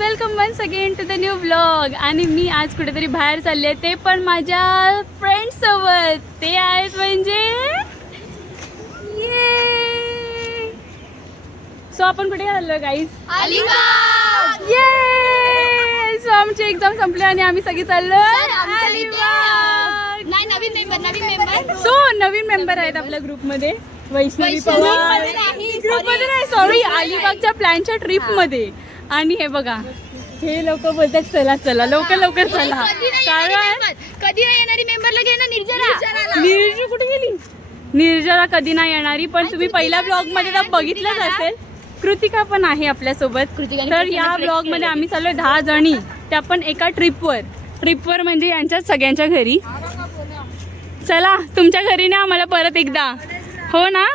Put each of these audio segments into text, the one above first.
Welcome once again to the new vlog. आणि मी आज कुठेतरी बाहेर चालले, ते पण माझ्या फ्रेंड्स सोबत. ते आहेत म्हणजे सो आपण कुठे आलो गाईज? अलिबाग. ये सो आमची एक्झाम संपली आणि आम्ही सगळी चाललो सो नवीन मेंबर आहेत आपल्या ग्रुपमध्ये. वैष्णवी पवार ग्रुपमध्ये नाही, सॉरी, अलिबागच्या प्लॅनच्या ट्रिप मध्ये. आणि हे बघा, हे लोक बोलतात चला चला लवकर लवकर चला. कारण कधी येणारी मेंबरला घे ना. निर्जला कुठे गेली? निर्जला कधी नाही येणारी, पण तुम्ही पहिल्या ब्लॉग मध्ये तर बघितलंच असेल. कृतिका पण आहे आपल्यासोबत. तर या ब्लॉग मध्ये आम्ही चाललोय 10 जणी, त्या पण एका ट्रिपवर म्हणजे यांच्या सगळ्यांच्या घरी. चला तुमच्या घरी ना आम्हाला परत एकदा, हो ना?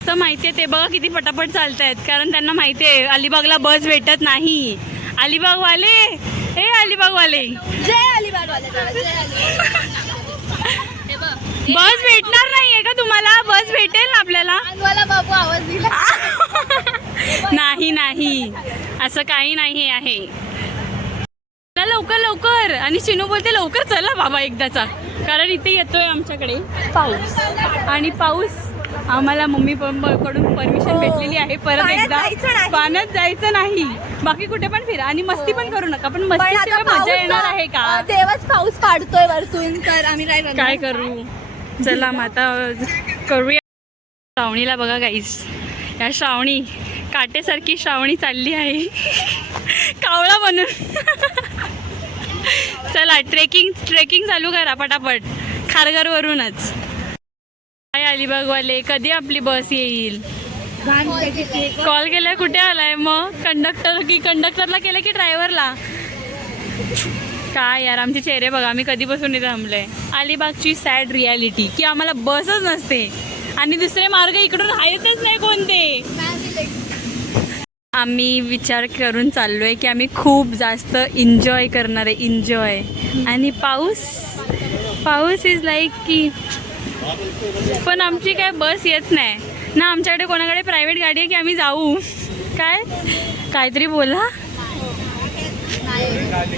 तर माहितीये ते बघा किती पटापट चालतायत, कारण त्यांना माहितीये अलिबागला बस भेटत नाही. अलिबागवाले, हे अलिबागवाले, जय अलिबागवाले. बस भेटणार नाहीये का तुम्हाला? बस भेटेल ना आपल्याला. बाबू आवाज दिला. नाही नाही, असं काही नाही आहे. चला लवकर लवकर. आणि चिनू बोलते लवकर चला बाबा एकदाचा, कारण इथे येतोय आमच्याकडे पाऊस. आणि पाऊस आम्हाला मम्मी कडून परमिशन भेटलेली आहे परत एकदा पाण्यात जायचं नाही. बाकी कुठे पण फिरा आणि मस्ती पण करू नका, पण मस्तीशिवाय मजा येणार आहे का? तेव्हाच पाऊस पाडतोय वरतून, तर आम्ही काय करू. चला मग आता करूया. श्रावणीला बघा गाईस, या श्रावणी काटेसारखी श्रावणी चालली आहे कावळा बनून. चला ट्रेकिंग चालू करा पटापट खारघर वरूनच. काय अलिबागवाले, कधी आपली बस येईल? कॉल केलाय, कुठे आलाय मग? कंडक्टरला केलं की ड्रायव्हरला? काय यार, आमचे चेहरे बघा, आम्ही कधीपासून इथे थांबलोय. अलिबागची सॅड रियालिटी की आम्हाला बसच नसते आणि दुसरे मार्ग इकडून आहेतच नाही कोणते. आम्ही विचार करून चाललोय की आम्ही खूप जास्त एन्जॉय करणार आहे, एन्जॉय. आणि पाऊस इज लाईक की, पण आमची काय बस येत नाही ना. आमच्याकडे कोणाकडे प्रायव्हेट गाडी आहे की आम्ही जाऊ? काहीतरी बोला.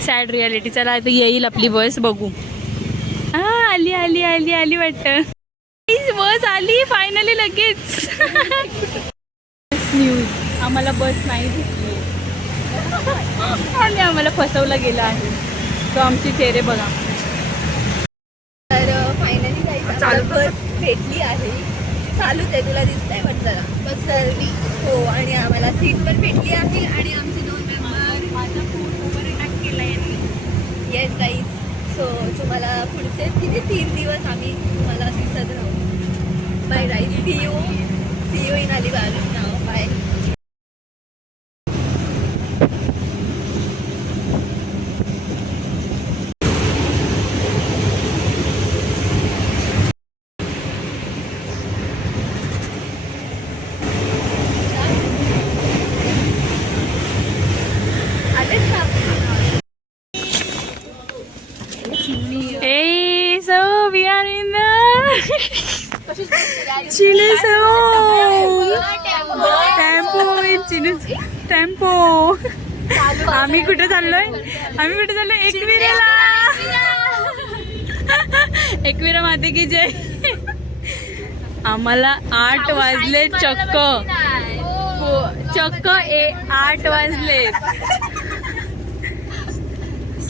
Sad reality. चला आता येईल आपली बस, बघू. आली आली आली आली वाटतं. बस आली फायनली लगेच. न्यूज, आम्हाला बस नाही भेटली आणि आम्हाला फसवलं गेलं आहे. तो आमचे चेहरे बघा. तर फायनली जायचं, बस भेटली आहे. चालूच आहे, तुला दिसतंय पण जरा बस चालली. हो, आणि आम्हाला सीट पण भेटली आहे. आणि आमचे 2 मेंबर, माझा फोन ओव्हर अटॅक केला यांनी. येस गाईज, सो तुम्हाला पुढचे किती 3 दिवस आम्ही तुम्हाला दिसत राहू. Bye guys, see you in Alibag नाव. Bye. Hey, so we are in the Chinu's home. Tempo. आम्ही कुठे चाललोय? एकविरा माते की जय. आम्हाला 8 वाजले चक्क 8 वाजले.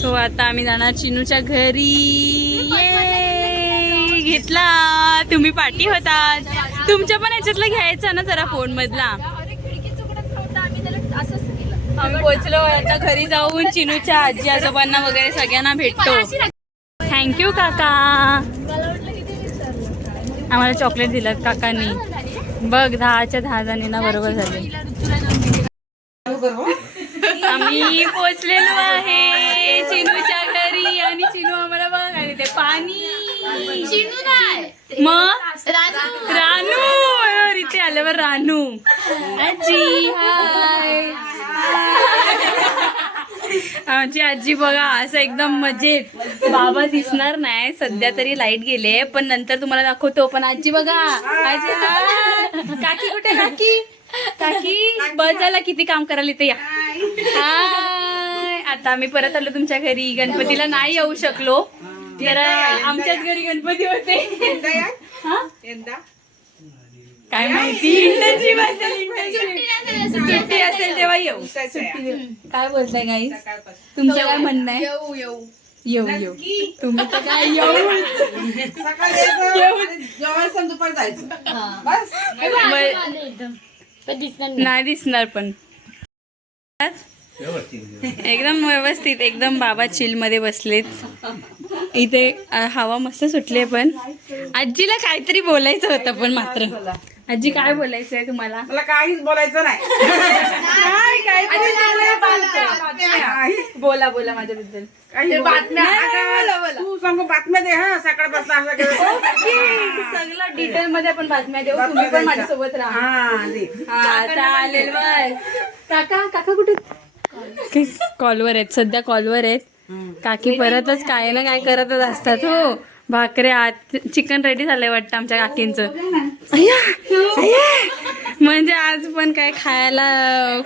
सो आता आम्ही जाणार चिनूच्या घरी. ये घेतला, तुम्ही पाठी होतात. तुमच्या पण याच्यातला घ्यायचा ना जरा फोन मधला. आम्ही पोहोचलो आता घरी, जाऊन चिनूच्या आजी आजोबांना वगैरे सगळ्यांना भेटतो. थँक्यू काका. आम्हाला चॉकलेट दिलं काकांनी. बघ 10च्या 10 जणींना बरोबर झाले. आम्ही पोचलेलो आहे चिनूच्या घरी. आणि चिनू आम्हाला बघ, आणि ते पाणी. मग रानू इथे आल्यावर रानू. आजी हाय. आमची आजी बघा असं एकदम मजेत. बाबा दिसणार नाही सध्या तरी, लाईट गेले, पण नंतर तुम्हाला दाखवतो. पण आजी बघा, आजी काकी कुठे? काकी बस झाला, किती काम करायला इथे या. हाय, आता आम्ही परत आलो तुमच्या घरी. गणपतीला नाही येऊ शकलो तर आमच्याच घरी गणपती होते. हा? काय माहिती internship असेल, internship. सुट्टी असेल तेव्हा येऊ. काय बोलताय गाईस, तुमचं काय म्हणणं आहे? येऊ तुम्ही तर काय नाही दिसणार पण एकदम व्यवस्थित. एकदम बाबा चिल मध्ये बसलेत. इथे हवा मस्त सुटली. पण आजीला काहीतरी बोलायचं होतं. पण मात्र आजी काय बोलायचं आहे तुम्हाला? मला काहीच बोलायचं नाही. बोला माझ्याबद्दल. तू सांगू बातम्या दे. हा सकाळपासून सगळं डिटेल मध्ये आपण बातम्या देऊ. तुम्ही पण माझ्यासोबत राहा. हा चालेल. बस काका कुठे? कॉलवर आहेत सध्या. कॉलवर आहेत काकी. परतच काय ना काय करतच असतात. हो भाकरे आज चिकन रेडी झालंय वाटतं आमच्या काकींचं. म्हणजे आज पण काय खायला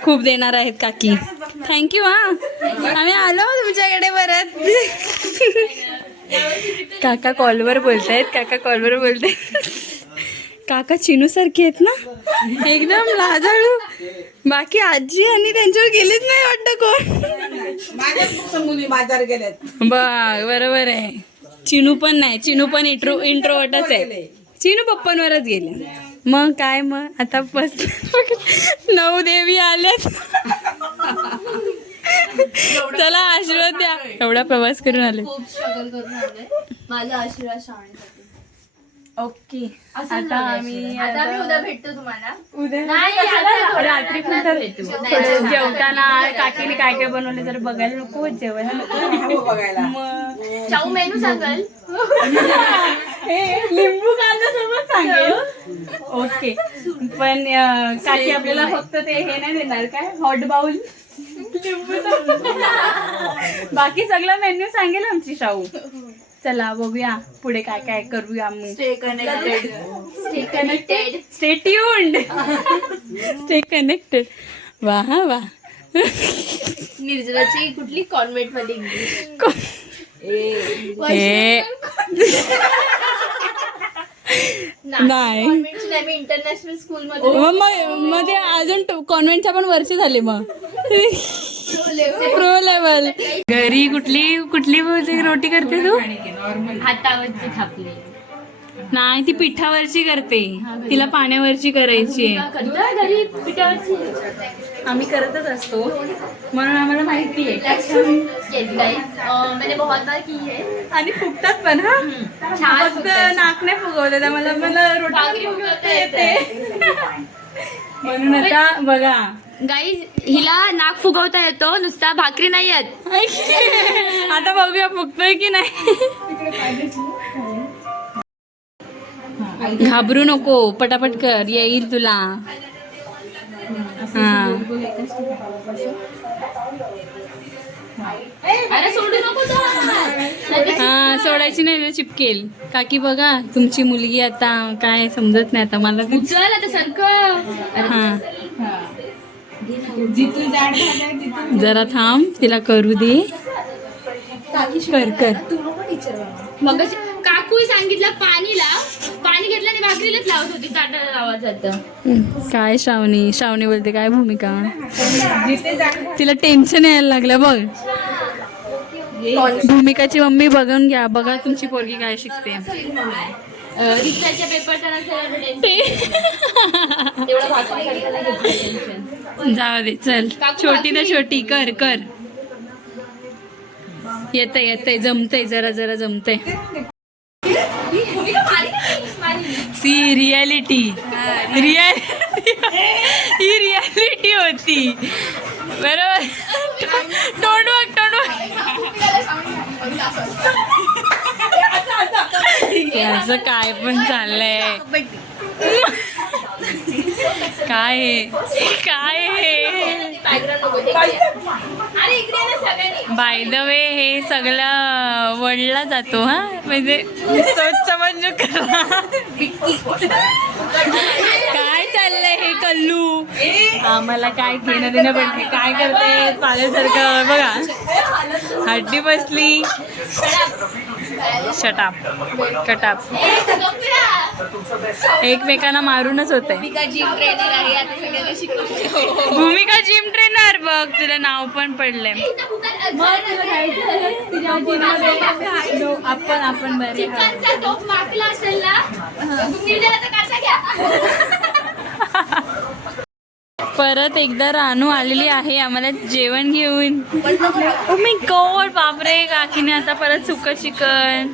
खूप देणार आहेत काकी. थँक्यू. हा आम्ही आलो तुमच्याकडे परत. काका कॉलवर बोलतायत. काका चिनू सारखे आहेत ना एकदम लाजाळू. बाकी आजी आणि त्यांच्यावर गेलीच नाही वाटतं कोण. माझ्यावर गेल्यात. बरोबर आहे. चिनू पण नाही. चिनू पण इंट्रोवर्टच आहे. चिनू पप्पांवरच गेले. मग काय मग आता बस 9 देवी आल्यात. चला आशीर्वाद द्या. एवढा प्रवास करून आले. खूप स्ट्रगल करून आलोय. माझा आशीर्वाद श्रावणीसाठी. ओके आता आम्ही उद्या भेटतो तुम्हाला. रात्री थोडं जेवताना काकीने काय काय बनवलं जर बघायला नको. जेवायला नको बघायला. मग चाऊ मेनू सांगाल. लिंबू कांदा सोबत सांगेल. ओके पण काकी आपल्याला फक्त ते हे नाही देणार काय हॉट बाउल बाकी सगळं मेन्यू सांगेल आमची शाहू. चला बघूया पुढे काय काय करूया. Stay connected. Stay tuned. Stay connected. वा निर्जराची कुठली कॉन्व्हेंट मध्ये नाही इंटरनॅशनल स्कूल मध्ये. मध्ये अजून कॉन्व्हेंटच्या पण वर्ष झाले. मग प्रो लेवल. घरी कुठली रोटी करते तू? हातावरची थापली नाही ती पिठावरची करते. तिला पाण्यावरची करायची आहे. घरी पिठावरची आम्ही करतच असतो म्हणून आम्हाला माहिती आहे. मैंने बहुत बार की है. आणि फुगतात पण. हा फक्त नाक नाही फुगवते. मला रोटी फुगवता येते. म्हणून आता बघा गाईज हिला नाक फुगवता येतो नुसता भाकरी नाही येत. आता बघूया फुगतोय की नाही. घाबरू नको. पटापट कर येईल तुला. अरे सोडू नको हा सोडायची नाही तर चिपकेल. काकी बघा तुमची मुलगी आता काय समजत नाही. आता मला हा जरा थांब तिला करू दे. कर मग काकू सांगितलं पाणी घेतलं आणि भाकरीलाच लावत होती. ताटाला लावत जातं. काय श्रावणी बोलते काय भूमिका. तिला टेन्शन यायला लागलं बघ. भूमिकाची मम्मी बघून घ्या. बघा तुमची पोरगी काय शिकते. रिक्षाच्या पेपरचा जाऊ दे चल. छोटी तर छोटी कर. येतय जमतय. जरा जमतय. सी रियालिटी ही रियालिटी होती. बरोबर. तोंड याचं काय पण चाललंय. काय बाय द वे हे सगळं वळला जातो. हा म्हणजे सोच समज करा. काय चाललंय हे कल्लू आम्हाला काय घेणं देणं पण नाही. काय करते पाल्यासारखं बघा हड्डी बसली. शटाप कटाप एकमेकांना मारूनच होते. भूमिका जिम ट्रेनर आहे आता सगळ्यांना शिकवते. भूमिका जिम ट्रेनर बघ तुला नाव पण पडलंय. आपण बरे परत एकदा रानू आलेली आहे आम्हाला जेवण घेऊन. ओ माय गॉड बापरे काकीने आता परत सुकं चिकन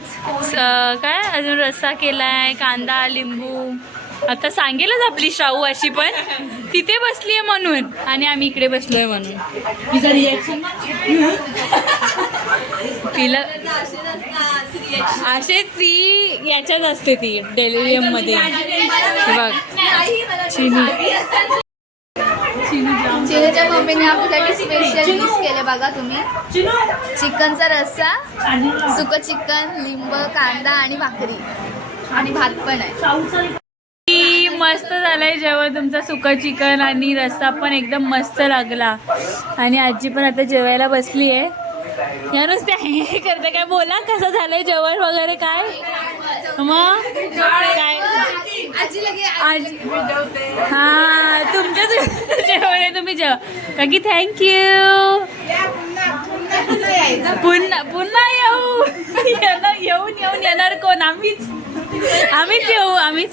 काय अजून रस्सा केलाय कांदा लिंबू. आता सांगेलच आपली शाहू अशी पण तिथे बसली आहे म्हणून आणि आम्ही इकडे बसलोय म्हणून. तिला असे ती याच्यात असते ती डेलिरियम मध्ये. बघ चिनूच्या मम्मीने आपल्यासाठी स्पेशल डिश केले बघा तुम्ही. चिकनचा रस्सा सुकं चिकन लिंब कांदा आणि भाकरी आणि भात पण आहे. मस्त झालंय जेवण तुमचं सुकं चिकन आणि रस्सा पण एकदम मस्त लागला. आणि आजी पण आता जेवायला बसली आहे. या नुसते हे करते काय बोला कसं झालंय जेवण वगैरे काय मग काय हा तुमचंच जेवण आहे तुम्ही जेवा काकी थँक्यू. पुन्हा येऊन येणार कोण आम्हीच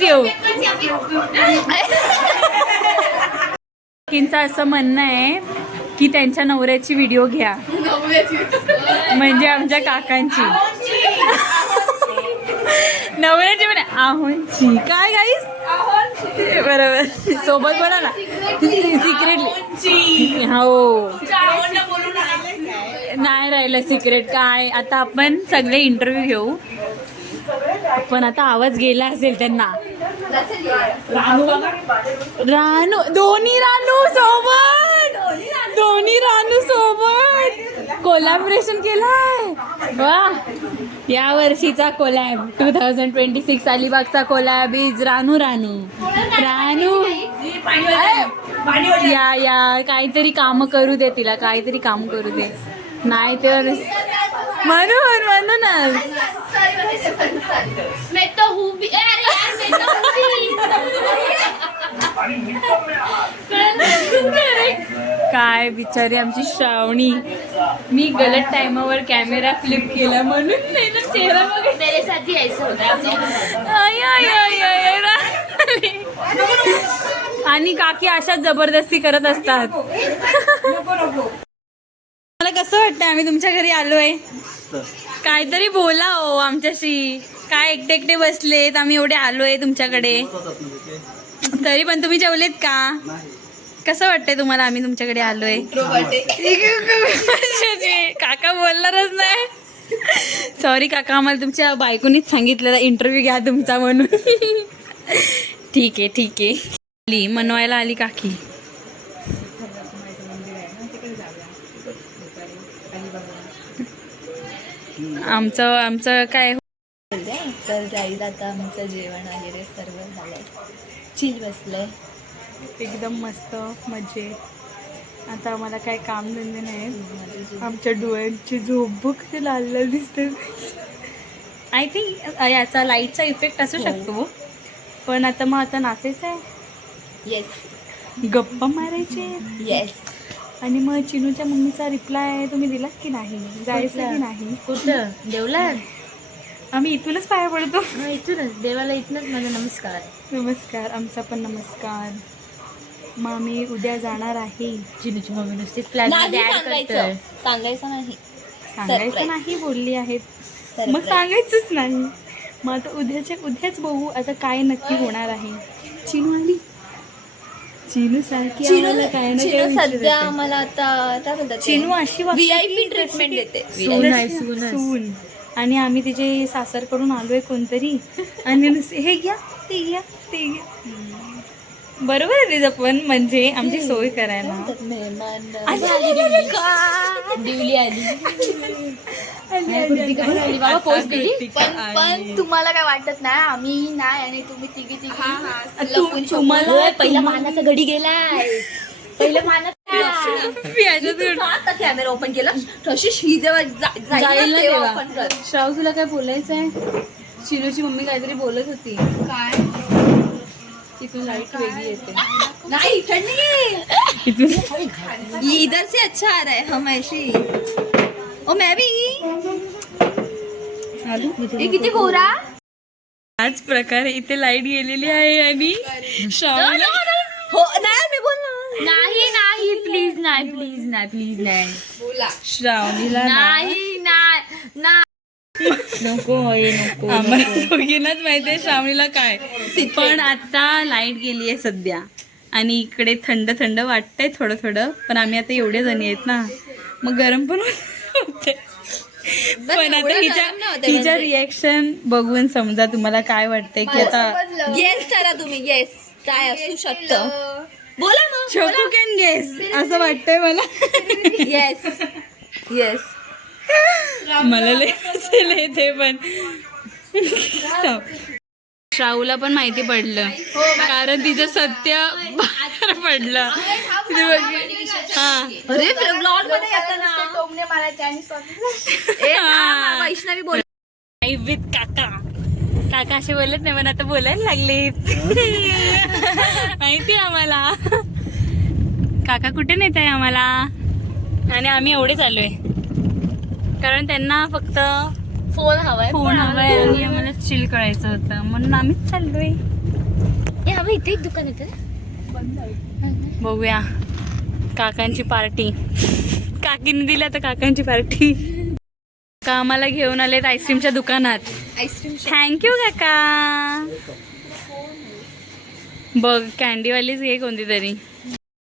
येऊ. किंचा असं म्हणणं आहे की त्यांच्या नवऱ्याची व्हिडिओ घ्या म्हणजे आमच्या काकांची नवऱ्याची पण आहोंची काय गाईस बरोबर सोबत बोला ना सिक्रेटली. हो नाही राहिलं सिक्रेट काय. आता आपण सगळे इंटरव्ह्यू घेऊ पण आता आवाज गेला असेल त्यांना. रानू दोन्ही रानू सोबत कोलॅबरेशन केलाय. वा या वर्षीचा कोलॅब 2026 अलिबागचा कोलॅब इज रानू या काहीतरी काम करू दे तिला काहीतरी काम करू दे नाही तर म्हणूनच काय बिचारी आमची श्रावणी. मी गलत टाइमावर कॅमेरा फ्लिप केला म्हणून नाही तर चेहरा आणि काकी अशाच जबरदस्ती करत असतात. मला कसं वाटतं आम्ही तुमच्या घरी आलोय काहीतरी बोला हो आमच्याशी. काय एकटे बसलेत आम्ही एवढे आलोय तुमच्याकडे तरी पण तुम्ही जेवलेत का. कसं वाटतंय तुम्हाला आम्ही तुमच्याकडे आलोय. काका बोलणारच नाही. सॉरी काका आम्हाला तुमच्या बायकोनीच सांगितलेला इंटरव्ह्यू घ्या तुमचा म्हणून. ठीक आहे मनवायला आली काकी. आमचं काय तर जाईल आता आमचं जेवण वगैरे सर्व झालंय. चिल बसलंय एकदम मस्त मजेत. आता आम्हाला काय काम धंदे नाहीत. आमच्या डोळ्यांची झोप बघ कशी लाल दिसते. आय थिंक याचा लाईटचा इफेक्ट असू शकतो पण आता नाचायचं आहे. येस गप्पा मारायचे येस. आणि मग चिनूच्या मम्मीचा रिप्लाय तुम्ही दिलात की नाही, जायचं की नाही? कुठं देवला? आम्ही इथूनच पाया पडतो. इथूनच देवाला, इथूनच माझा नमस्कार. नमस्कार, आमचा पण नमस्कार. मग आम्ही उद्या जाणार आहे. चिनूची मम्मी नुसतीच प्लॅन मध्ये ऍड करते. सांगायचं नाही, सांगायचं नाही बोलली आहेत, मग सांगायचंच नाही. मग आता उद्याच बघू आता काय नक्की होणार आहे. चिनू आली, चिनू सारखी आम्हाला काय ना काय सध्या आम्हाला आता काय म्हणतात, चिनू अशी VIP ट्रीटमेंट देते. सून. आणि आम्ही तिचे सासरकडून आलोय कोणतरी आणि हे घ्या ते घ्या ते घ्या. बरोबर आहे तिचं पण, म्हणजे आमची सोय करायला. पण तुम्हाला काय वाटत नाही आम्ही नाही आणि तुम्ही तिघी तुम्हाला पहिला मानाचा घडी गेलाय. पहिलं मानाचा कॅमेरा ओपन केला तशी ही जेव्हा जाईल ना तेव्हा. ओपन कर. श्राव तुला काय बोलायचंय? चिनूची मम्मी काहीतरी बोलत होती. काय तिथून लाईट वेगळी येते. नहीं ठंडी इथून ये इधर से अच्छा आ रहा है हम ऐसे ओ मैं भी ये किती गोरा हाच प्रकारे इथे लाईट गेलेली आहे आणि श्रावणीला हो नाही मी बोल नाही नाही प्लीज नाही प्लीज नाही प्लीज नाही बोला श्रावणीला ना नाही नाही नको नको आम्हाला दोघींनाच माहिती आहे श्रावणीला काय. पण आता लाईट गेली आहे सध्या आणि इकडे थंड थंड वाटतंय थोडं थोडं. पण आम्ही आता एवढे जणी आहेत ना, मग गरम पण होते. पण आता हिच्या रिॲक्शन बघून समजा तुम्हाला काय वाटतंय की आता येस करा तुम्ही येस काय असू शकतं बोला ना छोटू कॅन गेस असं वाटतंय मला. येस येस मला लय हसायला येते पण श्रावूला पण माहिती पडलं कारण तिचं सत्य बाहेर पडलं. हा अरे ब्लॉग मध्ये येतं ना वैष्णवी बोल विथ काका. काका असे बोलत नाही पण आता बोलायला लागले. माहिती आम्हाला काका कुठे नेत आहे आम्हाला आणि आम्ही एवढे चाललोय कारण त्यांना फक्त फोन हवाय फोन हवाय आणि आम्हाला चिल करायचं होतं म्हणून आम्हीच चाललोय. आम्ही इथे एक दुकान येतं बघूया काकांची पार्टी. काकीने दिली आता काकांची पार्टी. का आम्हाला घेऊन आलेत आईस्क्रीमच्या दुकानात. आईस्क्रीम थँक्यू काका. बघ कॅन्डीवालीच घे कोणती तरी.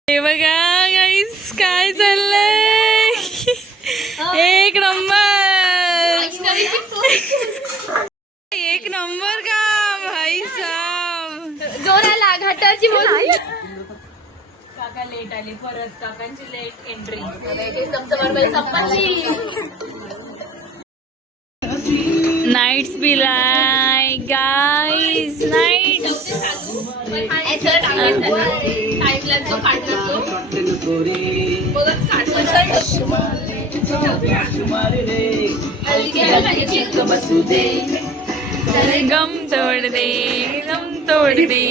हे बघा गाईस काय चाललंय. एक नंबर एक नंबर का भाई साहब. जोराला घाटाची बोल काका लेट आले परत. काकांची लेट एंट्री. नाईट्स बी लाय गाईज नाईट. गम तोड दे गम तोड दे.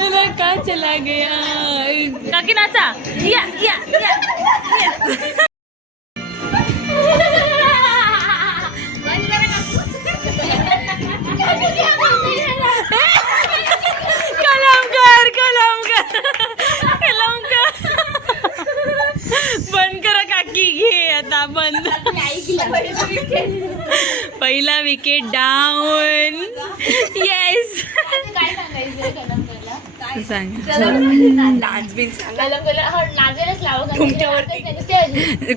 तुला का चला गया. काकी नाचा. या या या कलमकर कलमकर कलमकर. बंद करा काकी. घे आता बंद. पहिला विकेट डाऊन. येस सांग.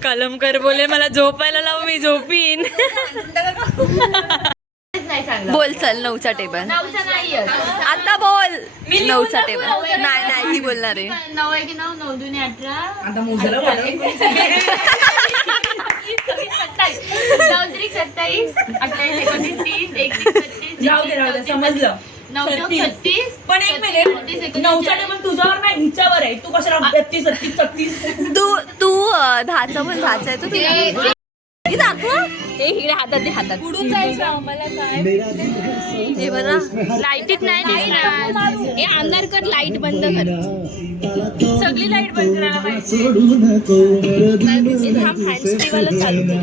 कलमकर बोले मला झोपायला लाव मी झोपीन. बोल चल 9चा टेबल आता बोल 9चा टेबल. नाही नाही ही बोलणार आहे 9 आहे की 9 9 दुने 18. आता मुजरा वाला. 9 27 28 29 30 31 राहू दे समजलं. 36. पण एक मिनिट 9चा टेबल तुझ्यावर नाही हिच्यावर आहे. तू कशाला 32 36 36. तू 10चा पण 10चा आहे. तू दाखव हे इकडे हातात दे हातात पुढून जायचं आम्हाला काय. हे बघा लाईटीत नाही दिसणार. हे अंधार कर लाईट बंद कर सगळी लाईट बंद करायला पाहिजे. हा फॅन्स्टीवाला चालू कर.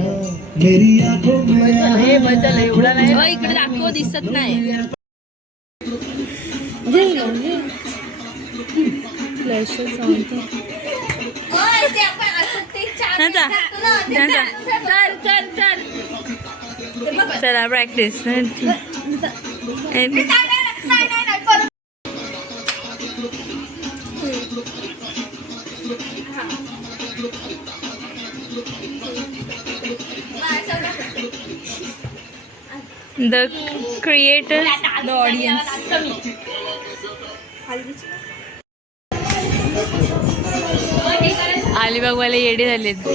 एवढा नाही. इकडे दाखव दिसत नाही. चला practice. The creator the audience. अलिबागवाले येडे झालेत.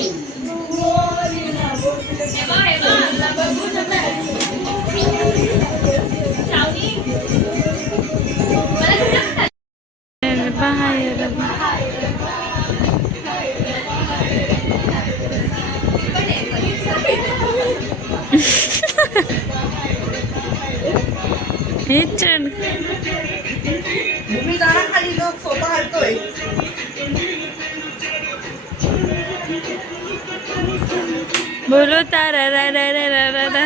हे छान. मी जाणार खाली लोक सोपा हलतोय. बोलो तारा रा रा रा रा रा.